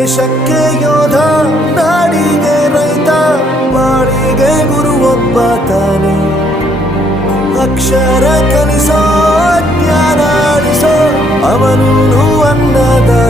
ದೇಶಕ್ಕೆ ಯೋಧ ನಾಡಿಗೆ ರೈತ ಬಾಳಿಗೆ ಗುರು ಒಬ್ಬ ತಾನೆ. ಅಕ್ಷರ ಕಲಿಸೋ ಜ್ಞಾನ ಅಳಿಸೋ ಅವನು ಅನ್ನದಾತಾನೆ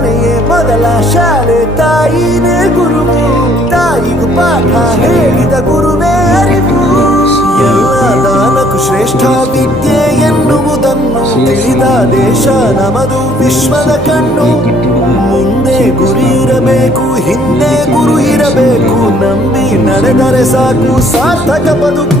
ಮನೆಯೇ ಮೊದಲ ಶಾಲೆ. ತಾಯಿನೇ ಗುರುವು ತಾಯಿಗೂ ಪಾಠ ಹೇಳಿದ ಗುರುವೇ ಅರಿವು. ಎಲ್ಲ ದಾನಕ್ಕೂ ಶ್ರೇಷ್ಠ ವಿದ್ಯೆ ಎನ್ನುವುದನ್ನು ತಿಳಿದ ದೇಶ ನಮದು ವಿಶ್ವದ ಕಣ್ಣು. ಮುಂದೆ ಗುರಿ ಇರಬೇಕು, ಹಿಂದೆ ಗುರು ಇರಬೇಕು. ನಂಬಿ ನಡೆದರೆ ಸಾಕು, ಸಾರ್ಥಕ ಬದುಕು.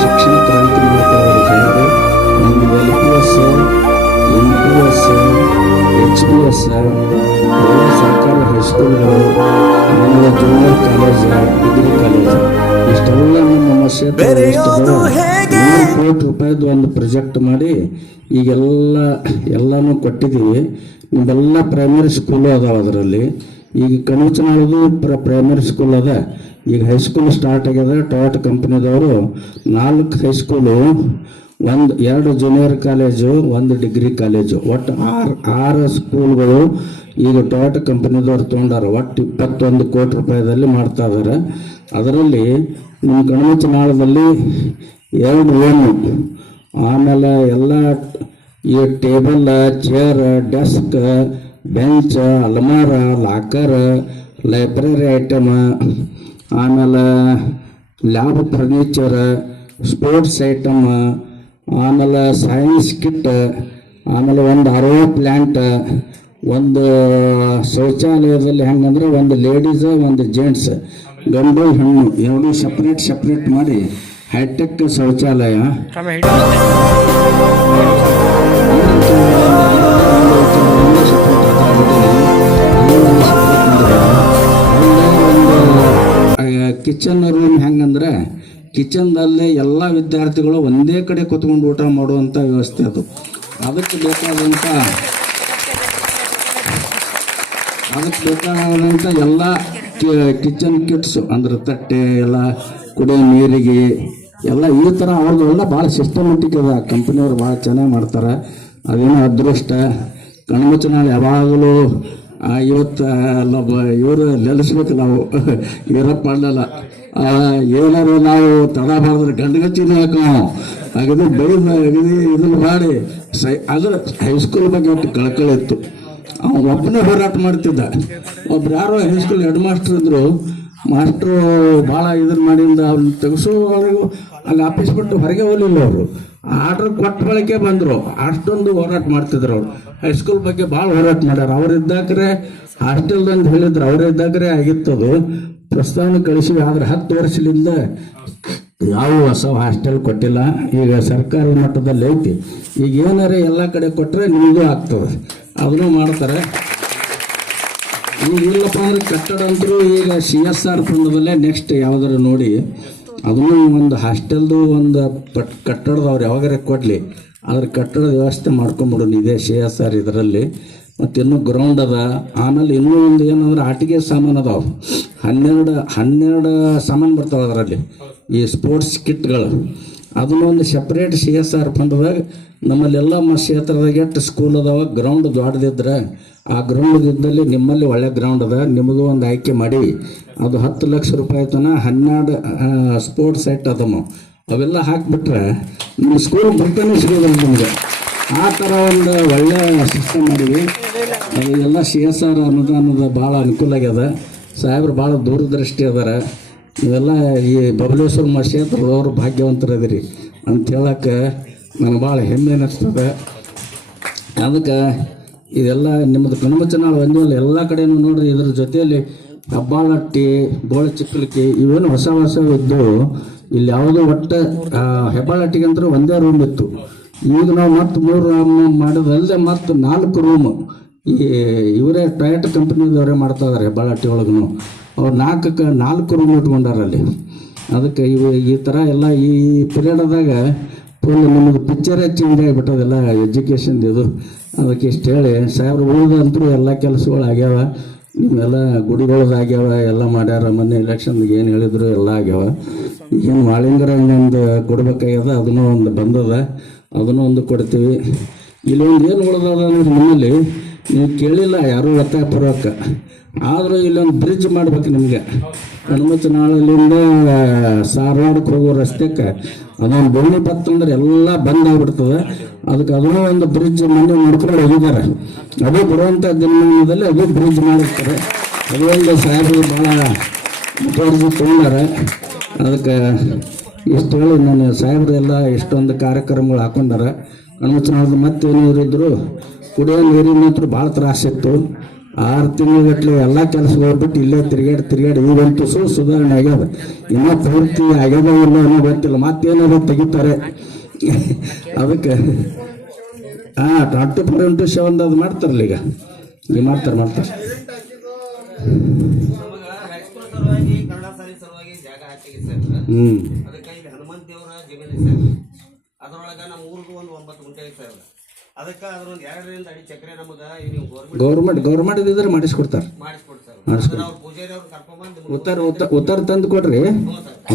ಶಿಕ್ಷಣ ಜನರು L P S M P S H P S ಎಲ್ಲ ಸರ್ಕಾರಿ ಹೈಸ್ಕೂಲ್ಗಳು ನಿಮ್ಮ ಜೂನಿಯರ್ ಕಾಲೇಜ್ ಡಿಗ್ರಿ ಕಾಲೇಜ್ ಇಷ್ಟೆಲ್ಲ ನಮ್ಮ ಕ್ಷೇತ್ರ ನೂರು ಕೋಟಿ ರೂಪಾಯಿದು ಒಂದು ಪ್ರಾಜೆಕ್ಟ್ ಮಾಡಿ ಈಗೆಲ್ಲ ಎಲ್ಲನೂ ಕೊಟ್ಟಿದ್ದೀವಿ. ನಿಮ್ಮೆಲ್ಲ ಪ್ರೈಮರಿ ಸ್ಕೂಲು ಅದಾವ ಅದರಲ್ಲಿ ಈಗ ಕಣಚನಾಳದು ಪ್ರ ಪ್ರೈಮರಿ ಸ್ಕೂಲ್ ಅದ. ಈಗ ಹೈಸ್ಕೂಲ್ ಸ್ಟಾರ್ಟ್ ಆಗ್ಯದ. ಟಾಟ್ ಕಂಪ್ನಿದವರು ನಾಲ್ಕು ಹೈಸ್ಕೂಲು ಒಂದು ಎರಡು ಜೂನಿಯರ್ ಕಾಲೇಜು ಒಂದು ಡಿಗ್ರಿ ಕಾಲೇಜು ಒಟ್ಟು ಆರು ಆರು ಸ್ಕೂಲ್ಗಳು ಈಗ ಟೊಯೋಟ ಕಂಪನಿದವ್ರು ತೊಗೊಂಡಾರ ಒಟ್ಟು ಇಪ್ಪತ್ತೊಂದು ಕೋಟಿ ರೂಪಾಯಿದಲ್ಲಿ ಮಾಡ್ತಾ ಇದ್ದಾರೆ ಅದರಲ್ಲಿ ನಿಮ್ಮ ಗಣಮಚನಾಳದಲ್ಲಿ ಎರಡು ರೂಮು ಆಮೇಲೆ ಎಲ್ಲ ಈ ಟೇಬಲ್ ಚೇರ್ ಡೆಸ್ಕ್ ಬೆಂಚ್ ಅಲ್ಮಾರ ಲಾಕರ್ ಲೈಬ್ರರಿ ಐಟಮ್ ಆಮೇಲೆ ಲ್ಯಾಬ್ ಫರ್ನಿಚರ್ ಸ್ಪೋರ್ಟ್ಸ್ ಐಟಮ್ ಆಮೇಲೆ ಸೈನ್ಸ್ ಕಿಟ್ ಆಮೇಲೆ ಒಂದು ಅರೋ ಪ್ಲ್ಯಾಂಟ್ ಒಂದು ಶೌಚಾಲಯದಲ್ಲಿ ಹೆಂಗಂದ್ರೆ ಒಂದು ಲೇಡೀಸ್ ಒಂದು ಜೆಂಟ್ಸ್ ಗಂಡು ಹೆಣ್ಣು ಎರಡು ಸಪ್ರೇಟ್ ಸಪ್ರೇಟ್ ಮಾಡಿ ಹೈಟೆಕ್ ಶೌಚಾಲಯ ಕಿಚನ್ ರೂಮ್ ಹೆಂಗಂದ್ರೆ ಕಿಚನ್ದಲ್ಲೇ ಎಲ್ಲ ವಿದ್ಯಾರ್ಥಿಗಳು ಒಂದೇ ಕಡೆ ಕುತ್ಕೊಂಡು ಊಟ ಮಾಡುವಂಥ ವ್ಯವಸ್ಥೆ ಅದು. ಅದಕ್ಕೆ ಬೇಕಾದಂಥ ಅದಕ್ಕೆ ಬೇಕಾದಂಥ ಎಲ್ಲ ಕಿಚನ್ ಕಿಟ್ಸು ಅಂದ್ರೆ ತಟ್ಟೆ, ಎಲ್ಲ ಕುಡಿಯೋ ನೀರಿಗೆ, ಎಲ್ಲ ಈ ಥರ ಅವ್ರದ್ದು ಎಲ್ಲ ಭಾಳ ಸಿಸ್ಟಮೆಟಿಕ್ ಅದ. ಕಂಪ್ನಿಯವ್ರು ಭಾಳ ಚೆನ್ನಾಗಿ ಮಾಡ್ತಾರೆ. ಅದೇನೋ ಅದೃಷ್ಟ. ಕಣ್ಮುಚ್ಚನಾಳು ಯಾವಾಗಲೂ ಇವತ್ತು ನಮ್ಮ ಇವರು ನೆಲೆಸ್ಬೇಕು ನಾವು. ಇವರಪ್ಪ ಮಾಡಲ್ಲ ಏನಾರು ನಾವು ತಡ ಮಾಡಿದ್ರೆ ಗಂಡಗಚ್ಚಿನ ಹಾಕೋ. ಅಗದಿ ಬೈದ ಇದನ್ನು ಮಾಡಿ. ಸೈ ಅದ್ರ ಹೈಸ್ಕೂಲ್ ಬಗ್ಗೆ ಒಟ್ಟು ಕಳ್ಕಳಿತ್ತು ಅವನು ಒಬ್ಬನೇ ಹೋರಾಟ ಮಾಡ್ತಿದ್ದ. ಒಬ್ರು ಯಾರೋ ಹೈಸ್ಕೂಲ್ ಹೆಡ್ ಮಾಸ್ಟರ್ ಇದ್ರು ಮಾಸ್ಟ್ರು ಭಾಳ ಇದನ್ನ ಮಾಡಿಂದ ಅವ್ರನ್ನ ತೆಗೆಸೋವರೆಗೂ ಅಲ್ಲಿ ಆಫೀಸ್ ಬಿಟ್ಟು ಹೊರಗೆ ಹೋಗಲಿಲ್ಲ ಅವರು. ಆರ್ಡರ್ ಕೊಟ್ಟ ಬಳಕೆ ಬಂದರು. ಅಷ್ಟೊಂದು ಹೋರಾಟ ಮಾಡ್ತಿದ್ರು ಅವರು. ಹೈಸ್ಕೂಲ್ ಬಗ್ಗೆ ಭಾಳ ಹೋರಾಟ ಮಾಡ್ಯಾರ. ಅವ್ರು ಇದ್ದಾಕ್ರೆ ಹಾಸ್ಟೆಲ್ದಂದು ಹೇಳಿದ್ರು. ಅವರಿದ್ದಾಕ್ರೆ ಆಗಿತ್ತದು ಪ್ರಸ್ತಾವನೆ ಕಳಿಸಿವಿ. ಆದ್ರೆ ಹತ್ತು ವರ್ಷದಿಂದ ಯಾವ ಹೊಸ ಹಾಸ್ಟೆಲ್ ಕೊಟ್ಟಿಲ್ಲ. ಈಗ ಸರ್ಕಾರಿ ಮಟ್ಟದಲ್ಲಿ ಐತಿ. ಈಗ ಏನಾರೇ ಎಲ್ಲ ಕಡೆ ಕೊಟ್ಟರೆ ನಿಮಗೂ ಆಗ್ತದೆ. ಅದನ್ನು ಮಾಡ್ತಾರೆ. ಈಗ ಇಲ್ಲಪ್ಪ ಅಂದ್ರೆ ಕಟ್ಟಡ ಅಂತರೂ ಈಗ ಸಿ ಎಸ್ ಆರ್ ಫಂಡದಲ್ಲೇ ನೆಕ್ಸ್ಟ್ ಯಾವ್ದಾರು ನೋಡಿ. ಅದನ್ನು ಒಂದು ಹಾಸ್ಟೆಲ್ದು ಒಂದು ಪಟ್, ಕಟ್ಟಡದ ಅವ್ರು ಯಾವಾಗಾರ ಕೊಡಲಿ ಅದ್ರ ಕಟ್ಟಡದ ವ್ಯವಸ್ಥೆ ಮಾಡ್ಕೊಂಬಿಡೋಣ ಇದೆ ಎಸ್ ಆರ್ ಇದರಲ್ಲಿ. ಮತ್ತು ಇನ್ನೂ ಗ್ರೌಂಡ್ ಅದ. ಆಮೇಲೆ ಇನ್ನೂ ಒಂದು ಏನಂದ್ರೆ ಆಟಿಕೆ ಸಾಮಾನು ಅದಾವೆ. ಹನ್ನೆರಡು ಹನ್ನೆರಡು ಸಾಮಾನು ಬರ್ತಾವೆ ಅದರಲ್ಲಿ. ಈ ಸ್ಪೋರ್ಟ್ಸ್ ಕಿಟ್ಗಳು ಅದನ್ನ ಒಂದು ಸಪ್ರೇಟ್ ಸಿ ಎಸ್ ಆರ್ ಫಂಡ್ದಾಗ ನಮ್ಮಲ್ಲೆಲ್ಲ ಮ ಕ್ಷೇತ್ರದಾಗ ಎಷ್ಟು ಸ್ಕೂಲ್ ಅದಾವ ಗ್ರೌಂಡ್ ದೊಡ್ಡದಿದ್ರೆ, ಆ ಗ್ರೌಂಡ್ ಇದ್ದಲ್ಲಿ ನಿಮ್ಮಲ್ಲಿ ಒಳ್ಳೆ ಗ್ರೌಂಡ್ ಅದ, ನಿಮಗೂ ಒಂದು ಆಯ್ಕೆ ಮಾಡಿ. ಅದು ಹತ್ತು ಲಕ್ಷ ರೂಪಾಯಿ ತನ ಹನ್ನೆರಡು ಸ್ಪೋರ್ಟ್ಸ್ ಸೆಟ್ ಅದಮ್ಮ ಅವೆಲ್ಲ ಹಾಕಿಬಿಟ್ರೆ ನಿಮ್ಮ ಸ್ಕೂಲ್ ಬರ್ತಾನೆ ಸಿಗೋದಿಲ್ಲ ನಿಮಗೆ. ಆ ಥರ ಒಂದು ಒಳ್ಳೆ ಸಿಸ್ಟಮ್ ಮಾಡಿವಿ ಎಲ್ಲ ಸಿ ಎಸ್ ಆರ್ ಅನುದಾನದ ಭಾಳ ಅನುಕೂಲ ಆಗ್ಯದ. ಸಾಹೇಬ್ರು ಭಾಳ ದೂರದೃಷ್ಟಿ ಅದಾರ. ಇವೆಲ್ಲ ಈ ಬಬಲೇಶ್ವರ ಮ ಕ್ಷೇತ್ರದವ್ರು ಭಾಗ್ಯವಂತರದಿರಿ ಅಂತ ಹೇಳಕ್ಕೆ ನನಗೆ ಭಾಳ ಹೆಮ್ಮೆ ಅನ್ನಿಸ್ತದೆ. ಅದಕ್ಕೆ ಇದೆಲ್ಲ ನಿಮ್ಮದು ಕಣ್ಮುಚ್ಚನಾಳು ಒಂದಿಲ್ಲ ಎಲ್ಲ ಕಡೆಯೂ ನೋಡ್ರಿ, ಇದ್ರ ಜೊತೆಯಲ್ಲಿ ಹೆಬ್ಬಾಳಟ್ಟಿ ಬೋಳ ಚಿಕ್ಕಲಿಕ್ಕಿ ಇವೇನು ಹೊಸ ಹೊಸ ಇದ್ದು ಇಲ್ಲಿ ಯಾವುದೋ ಒಟ್ಟು ಹೆಬ್ಬಾಳಟ್ಟಿಗಂತರೂ ಹೆಬ್ಬಾಳಟ್ಟಿಗಂತೂ ಒಂದೇ ರೂಮ್ ಇತ್ತು. ಈಗ ನಾವು ಮತ್ತೆ ಮೂರು ರೂಮ್ ಮಾಡೋದಲ್ಲದೆ ಮತ್ತು ನಾಲ್ಕು ರೂಮ್ ಈ ಇವರೇ ಟೊಯಟ್ ಕಂಪ್ನಿದವರೇ ಮಾಡ್ತಾ ಇದಾರೆ ಹೆಬ್ಬಾಳಟ್ಟಿ ಒಳಗೂ ಅವ್ರು ನಾಲ್ಕಕ್ಕೆ, ನಾಲ್ಕು ರೂಮ್ ಇಟ್ಕೊಂಡಾರ ಅಲ್ಲಿ ಅದಕ್ಕೆ ಇವು ಈ ಥರ ಎಲ್ಲ ಈ ಪಿರಿಯಡದಾಗ ಫುಲ್ ನಿಮ್ಮದು ಪಿಕ್ಚರೇ ಚೇಂಜ್ ಆಗಿಬಿಟ್ಟದೆಲ್ಲ ಎಜುಕೇಷನ್ ಇದು. ಅದಕ್ಕೆ ಇಷ್ಟು ಹೇಳಿ, ಸಾಹೇಬ್ರು, ಉಳಿದಂತರೂ ಎಲ್ಲ ಕೆಲಸಗಳು ಆಗ್ಯಾವ ನಿಮ್ಮೆಲ್ಲ ಗುಡಿಗಳದಾಗ್ಯಾವ, ಎಲ್ಲ ಮಾಡ್ಯಾರ. ಮೊನ್ನೆ ಎಲೆಕ್ಷನ್ಗೆ ಏನು ಹೇಳಿದ್ರು ಎಲ್ಲ ಆಗ್ಯಾವ. ಏನು ಮಾಳಿಂಗರ ಒಂದು ಕೊಡ್ಬೇಕಾಗ್ಯದ, ಅದನ್ನು ಒಂದು ಬಂದದ. ಅದನ್ನು ಒಂದು ಕೊಡ್ತೀವಿ. ಇಲ್ಲಿ ಒಂದು ಏನು ಉಳಿದದ ಅಂದ್ರೆ ನಿಮ್ಮಲ್ಲಿ ನೀವು ಕೇಳಿಲ್ಲ, ಯಾರೂ ಪೂರ್ವಕ. ಆದರೂ ಇಲ್ಲೊಂದು ಬ್ರಿಡ್ಜ್ ಮಾಡ್ಬೇಕು ನಿಮಗೆ. ಹನುಮತನಾಳಲ್ಲಿಂದ ಸಾರವಾಡಕ್ಕೆ ಹೋಗೋ ರಸ್ತೆಕ್ಕೆ ಅದೊಂದು ಬೋಣಿ ಬತ್ತಂದ್ರೆ ಎಲ್ಲ ಬಂದ್ ಆಗ್ಬಿಡ್ತದೆ. ಅದಕ್ಕೆ ಅದನ್ನೂ ಒಂದು ಬ್ರಿಡ್ಜ್ ಮನೆ ಮಾಡ್ಕೊಂಡು ಹೋಗಿದ್ದಾರೆ. ಅದು ಬರುವಂಥ ದಿನಮಾನದಲ್ಲಿ ಅದು ಬ್ರಿಡ್ಜ್ ಮಾಡಿರ್ತಾರೆ. ಅದೊಂದು ಸಾಹೇಬರು ಭಾಳ ಮುತುವರ್ಜಿ ತೊಗೊಂಡಾರೆ. ಅದಕ್ಕೆ ಇಷ್ಟು ಹೇಳಿ ನಾನು ಸಾಹೇಬ್ರು ಎಲ್ಲ ಇಷ್ಟೊಂದು ಕಾರ್ಯಕ್ರಮಗಳು ಹಾಕೊಂಡಾರೆ. ಮತ್ತೆ ಇದ್ರು ಕುಡಿಯೋ ನೀರಿನ ಹತ್ರ ಭಾಳ ತ್ರಾಸಿತ್ತು ಆರು ತಿಂಗಳಗಟ್ಲೆ ಎಲ್ಲ ಕೆಲಸ ಬಿಟ್ಟು ಇಲ್ಲೇ ತಿರುಗಾಡಿ ತಿರುಗಾಡಿ ಈಗಂತೂ ಸು ಸುಧಾರಣೆ ಆಗ್ಯದ ಇನ್ನೂ ಪೂರ್ತಿ ಆಗ್ಯದ ಇಲ್ಲ ಅನ್ನೋ ಗೊತ್ತಿಲ್ಲ. ಮತ್ತೇನಾದ್ರು ತೆಗಿತಾರೆ. ಅದಕ್ಕೆ ಹಾಂ ಟ್ವೆಂಟಿ ಫೋರ್ ಇಂಟು ಅದು ಮಾಡ್ತಾರಲ್ಲ ಈಗ. ಈಗ ಮಾಡ್ತಾರೆ ಮಾಡ್ತಾರೆ. ಹ್ಞೂ ಅದಕ್ಕೆ ಹನುಮಂತ ದೇವರ ಜಮೀನು ಸರ್. ಅದರೊಳಗೆ ನಮ್ಮ ಒಂದು ಒಂಬತ್ತು ಗುಂಟೆ ಸರ್. ಅದಕ್ಕೆ ಅದ್ರ ಒಂದು ಎರಡರಿಂದ ಅಡಿ ಚಕ್ರೆ ನಮಗ ನೀವು ಗೌರ್ಮೆಂಟ್ ಗೌರ್ಮೆಂಟ್ ಗೌರ್ಮೆಂಟ್ ಇದ್ರೆ ಮಾಡಿಸ್ಕೊಡ್ತಾರೆ. ಪೂಜಾರಿ ಅವ್ರು ಉತ್ತರ ಉತ್ತರ ಉತ್ತರ ತಂದು ಕೊಡ್ರಿ.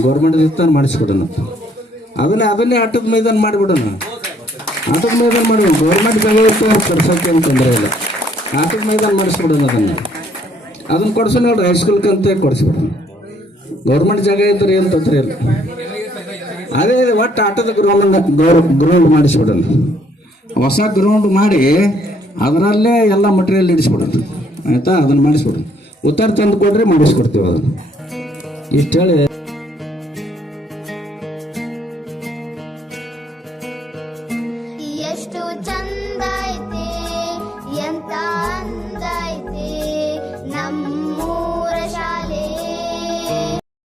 ಗೌರ್ಮೆಂಟ್ ಇರ್ತಾನೆ ಮಾಡಿಸ್ಕೊಡೋಣ. ಅದನ್ನೇ ಅದನ್ನೇ ಆಟದ ಮೈದಾನ ಮಾಡಿಬಿಡೋಣ. ಆಟದ ಮೈದಾನ ಮಾಡಿ ಗೌರ್ಮೆಂಟ್ ಜಾಗ ಇರ್ತದೆ ಕರ್ಸೋಕೆ ಏನು ತೊಂದರೆ ಇಲ್ಲ. ಆಟದ ಮೈದಾನ ಮಾಡಿಸ್ಬಿಡೋಣ ಅದನ್ನು. ಅದನ್ನು ಕೊಡ್ಸೋಣ ನೋಡ್ರಿ ಹೈಸ್ಕೂಲ್ಕಂತ ಕೊಡಿಸ್ಬಿಡೋಣ. ಗೌರ್ಮೆಂಟ್ ಜಾಗ ಇದ್ರೆ ಏನು ತೊಂದರೆ ಇಲ್ಲ. ಅದೇ ಒಟ್ಟು ಆಟದ ಗ್ರೌಂಡ್ ಗ್ರೌಂಡ್ ಮಾಡಿಸ್ಬಿಡೋಣ. ಹೊಸ ಗ್ರೌಂಡ್ ಮಾಡಿ ಅದರಲ್ಲೇ ಎಲ್ಲ ಮಟೀರಿಯಲ್ ಇಡಿಸ್ಬಿಡೋದು. ಆಯಿತಾ? ಅದನ್ನು ಮಾಡಿಸ್ಬಿಡೋದು ಉತ್ತರ ತಂದು ಕೊಡ್ರಿ ಮಾಡಿಸ್ಕೊಡ್ತೀವಿ ಅದನ್ನು. ಇಷ್ಟು ಹೇಳಿ.